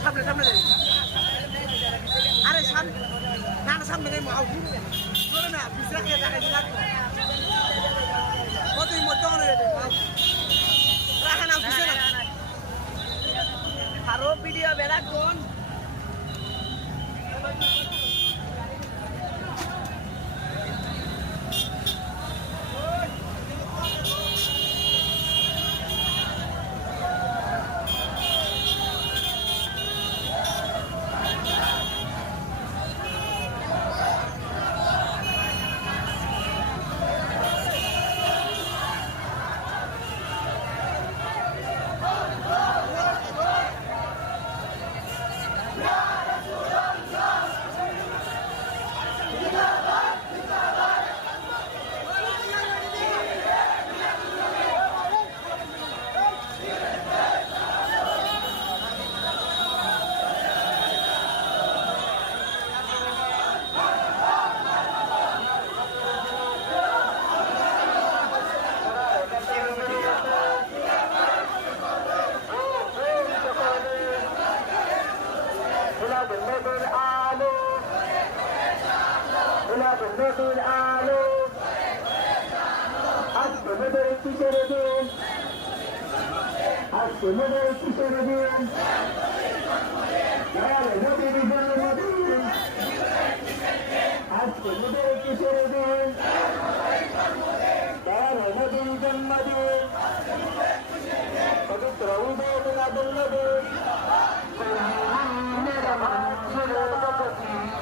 সামনে সামনে আরে সামনে না সামনে চলে না পিছনে খেয়ে নদীর আলো। আজকে নদীর কিসের দিন? আজকে নদীর কিসের দিন? নদীর জন্মদিন আজকে নদীর কিসের দিন? আরে নদীর জন্মদিন? পবিত্র উদয়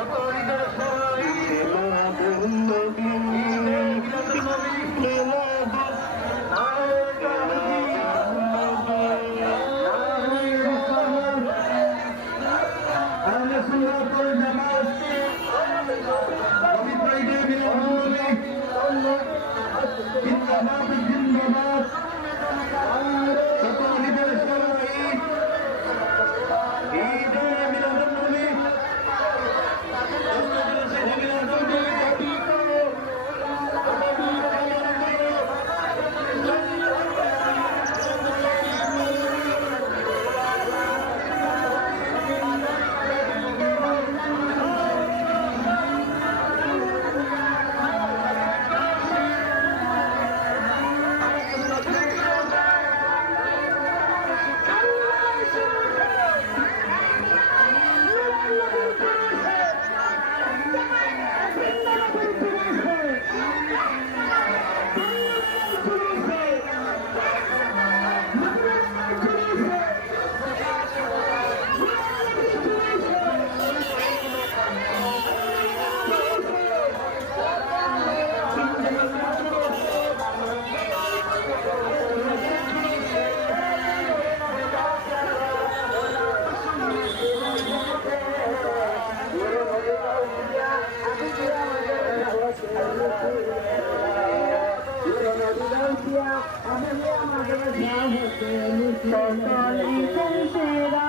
যত হৃদয় يا حسين الصلاة عليكم سيرا